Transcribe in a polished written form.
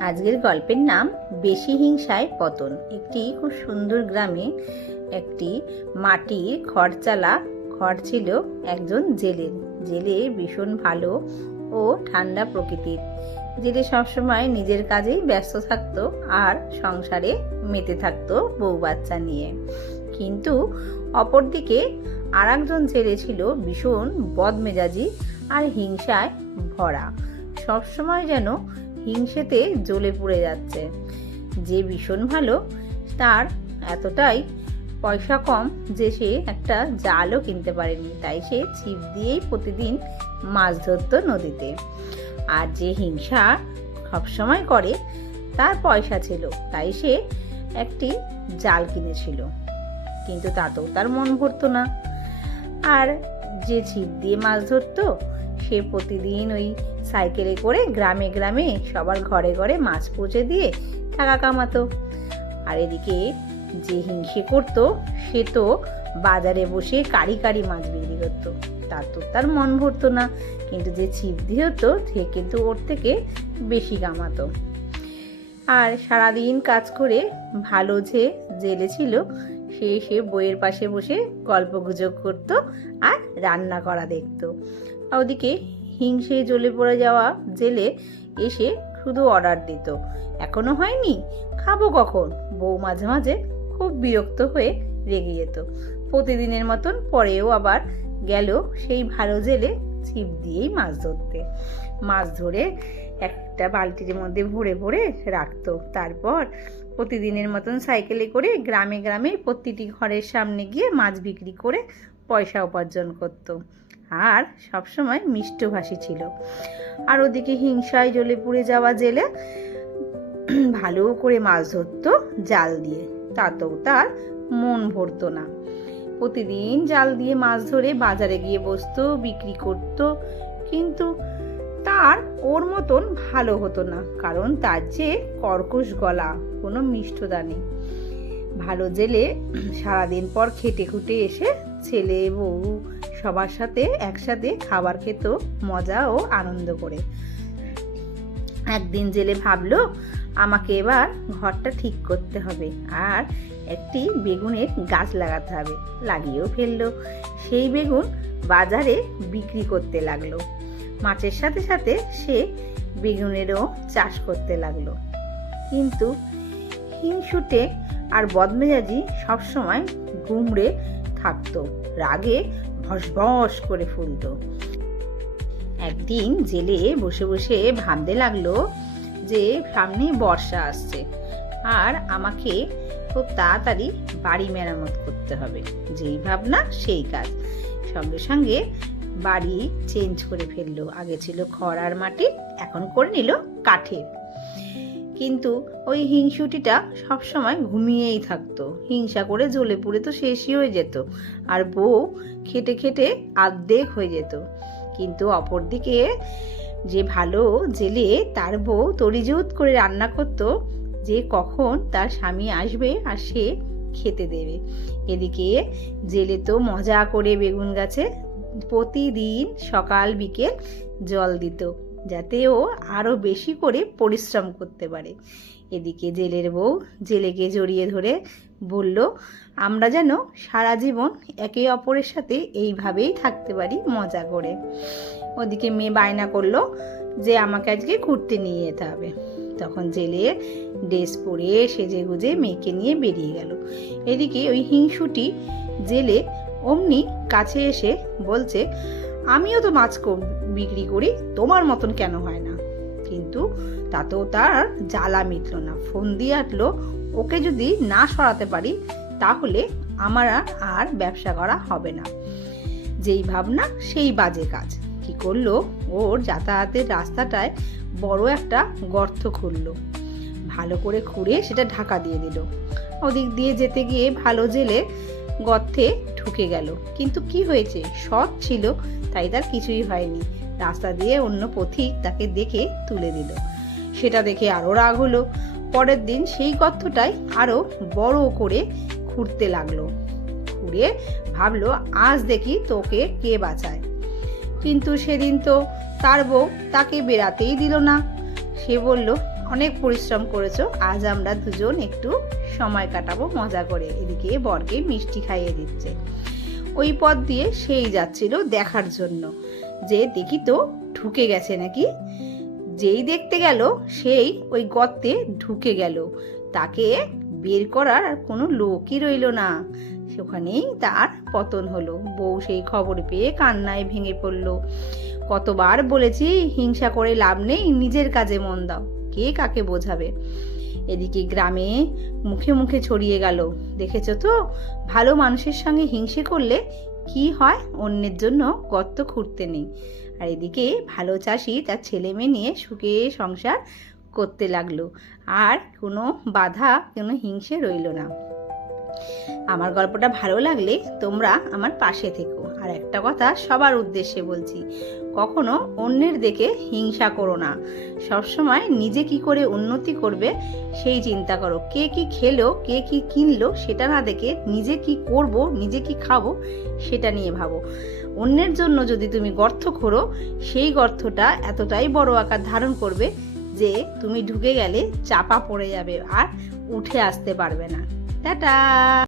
আজকের গল্পের নাম বেশি হিংসায় পতন। একটি খুব সুন্দর গ্রামে একটি মাটির খড়চালা ঘর ছিল একজন জেলের। জেলে ভীষণ ভালো ও ঠান্ডা প্রকৃতির। জেলে সবসময় নিজের কাজেই ব্যস্ত থাকতো আর সংসারে মেতে থাকতো বউ বাচ্চা নিয়ে। কিন্তু অপরদিকে আর একজন জেলে ছিল ভীষণ বদমেজাজি আর হিংসায় ভরা। সবসময় যেন হিংসেতে জ্বলে পুড়ে যাচ্ছে। যে ভীষণ ভালো তার এতটাই পয়সা কম যে সে একটা জালও কিনতে পারেনি, তাই সে ছিপ দিয়েই প্রতিদিন মাছ ধরতো নদীতে। আর যে হিংসা সবসময় করে তার পয়সা ছিল, তাই সে একটি জাল কিনেছিল, কিন্তু তাতেও তার মন ভরতো না। আর যে ছিপ দিয়ে মাছ ধরতো সে প্রতিদিন ওই সাইকেলে করে গ্রামে গ্রামে সবার ঘরে ঘরে মাছ পৌঁছে দিয়ে টাকা কামাতো। আর এদিকে যে হিংসে করতো সে তো বাজারে বসে কারি কারি মাছ বিক্রি করতো, তার মন ভরতো না। কিন্তু যে ছিপ দিয়ে হতো সে কিন্তু ওর থেকে বেশি কামাতো। আর সারাদিন কাজ করে ভালো যে জেলে ছিল সে বইয়ের পাশে বসে গল্প গুজব করতো আর রান্না করা দেখতো। ওদিকে হিংসে জ্বলে পড়ে যাওয়া জেলে এসে শুধু অর্ডার দিত, এখনো হয়নি, খাবো কখন। বউ মাঝে মাঝে খুব বিরক্ত হয়ে রেগে যেত। প্রতিদিনের মতন পরেও আবার গেল সেই ভালো জেলে ছিপ দিয়েই মাছ ধরতে। মাছ ধরে একটা বালতির মধ্যে ভরে ভরে রাখতো। তারপর প্রতিদিনের মতন সাইকেলে করে গ্রামে গ্রামে প্রতিটি ঘরের সামনে গিয়ে মাছ বিক্রি করে পয়সা উপার্জন করত। আর সবসময় মিষ্টভাষী ছিল। আর ওদিকে হিংসায় জ্বলে পুড়ে যাওয়া জেলে ভালো করে মাছ ধরতো জাল দিয়ে, তাতেও তার মন ভরতো না। প্রতিদিন জাল দিয়ে মাছ ধরে বাজারে গিয়ে বসতো, বিক্রি করত, কিন্তু তার ওর মতন ভালো হতো না, কারণ তার যে কর্কশ গলা, কোনো মিষ্টতা নেই। ভালো জেলে সারাদিন পর খেটে খুটে এসে ছেলে বউ সবার সাথে একসাথে খাবার খেত মজা ও আনন্দ করে। একদিন জেলে ভাবলো আমাকে এবার ঘরটা ঠিক করতে হবে আর একটি বেগুনের গাছ লাগাতে হবে। লাগিয়েও ফেললো। সেই বেগুন বাজারে বিক্রি করতে লাগলো। মাছের সাথে সাথে সে বেগুনেরও চাষ করতে লাগলো। কিন্তু হিংসুটে আর বদমেজাজি সবসময় ঘুমড়ে থাকতো, রাগে ভস ভস করে ফুলতো। একদিন জেলে বসে বসে ভাবতে লাগলো যে সামনে বর্ষা আসছে আর আমাকে খুব তাড়াতাড়ি বাড়ি মেরামত করতে হবে। যেই ভাবনা সেই কাজ, সঙ্গে সঙ্গে বাড়ি চেঞ্জ করে ফেললো। আগে ছিল খড় আর মাটি, এখন করে নিল কাঠের। কিন্তু ওই হিংসুটিটা সবসময় ঘুমিয়েই থাকতো। হিংসা করে জ্বলে পুড়ে তো শেষই হয়ে যেত, আর বউ খেটে খেটে আর্ধেক হয়ে যেত। কিন্তু অপরদিকে যে ভালো জেলে তার বউ তড়িজুত করে রান্না করতো যে কখন তার স্বামী আসবে আর সে খেতে দেবে। এদিকে জেলে তো মজা করে বেগুন গাছে প্রতিদিন সকাল বিকেল জল দিত, যাতে ও আরো বেশি করে পরিশ্রম করতে পারে। এদিকে জেলের বউ জেলেকে জড়িয়ে ধরে বলল, আমরা যেন সারা জীবন একে অপরের সাথে এইভাবেই থাকতে পারি মজা করে। ওদিকে মেয়ে বায়না করলো যে আমাকে আজকে ঘুরতে নিয়ে যেতে হবে। তখন জেলে ড্রেস পরে সেজে গুজে মেয়েকে নিয়ে বেরিয়ে গেল। এদিকে ওই হিংসুটি জেলে অমনি কাছে এসে বলছে, আমিও তো মাছ বিক্রি করি, তোমার মতন কেন হয় না? কিন্তু তাতেও তার জ্বালা মিটল না। ফোন দিয়ে আটলো, ওকে যদি না সরাতে পারি তাহলে আমার আর ব্যবসা করা হবে না। যেই ভাবনা সেই বাজে কাজ। কি করলো, ওর যাতায়াতের রাস্তাটায় বড় একটা গর্ত খুললো, ভালো করে খুঁড়ে সেটা ঢাকা দিয়ে দিল। ওদিক দিয়ে যেতে গিয়ে ভালো জেলে গর্তে ঢুকে গেল। কিন্তু কি হয়েছে, সৎ ছিল তাই তার কিছুই হয়নি। রাস্তা দিয়ে অন্য পথিক তাকে দেখে তুলে দিল। সেটা দেখে আরো রাগ হলো। পরের দিন সেই গর্তটাই আরো বড় করে খুঁড়তে লাগলো। খুঁড়ে ভাবলো আজ দেখি তোকে কে বাঁচায়। কিন্তু সেদিন তো তার বউ তাকে বেরাতেই দিল না। সে বলল, অনেক পরিশ্রম করেছো, আজ আমরা দুজন একটু সময় কাটাবো মজা করে। এদিকে বরকে মিষ্টি খাইয়ে দিচ্ছে। ওই পথ দিয়ে সেই যাচ্ছিল দেখার জন্য যে দেখি তো ঢুকে গেছে নাকি। যেই দেখতে গেল সেই ওই গর্তে ঢুকে গেল, তাকে বের করার আর কোনো লোকই রইল না। সেখানেই তার পতন হলো। বউ সেই খবর পেয়ে কান্নায় ভেঙে পড়ল। কতবার বলেছি হিংসা করে লাভ নেই, নিজের কাজে মন দাও, কে কাকে বোঝাবে। এদিকে গ্রামে মুখে মুখে ছড়িয়ে গেল, দেখেছো তো ভালো মানুষের সঙ্গে হিংসে করলে কি হয়, অন্যের জন্য গর্ত খুঁড়তে নেই। আর এদিকে ভালো চাষি তার ছেলে মেয়ে নিয়ে সুখে সংসার করতে লাগলো, আর কোনো বাধা কোনো হিংসে রইল না। আমার গল্পটা ভালো লাগলে তোমরা আমার পাশে থেকো। আর একটা কথা সবার উদ্দেশ্যে বলছি, কখনো অন্যের দেখে হিংসা করো না। সবসময় নিজে কি করে উন্নতি করবে সেই চিন্তা করো। কে কি খেলো, কে কি কিনলো সেটা না দেখে নিজে কি করব, নিজে কি খাবো সেটা নিয়ে ভাবো। অন্যের জন্য যদি তুমি গর্ত খোঁড়ো, সেই গর্তটা এতটাই বড় আকার ধারণ করবে যে তুমি ঢুকে গেলে চাপা পড়ে যাবে আর উঠে আসতে পারবে না। টাটা।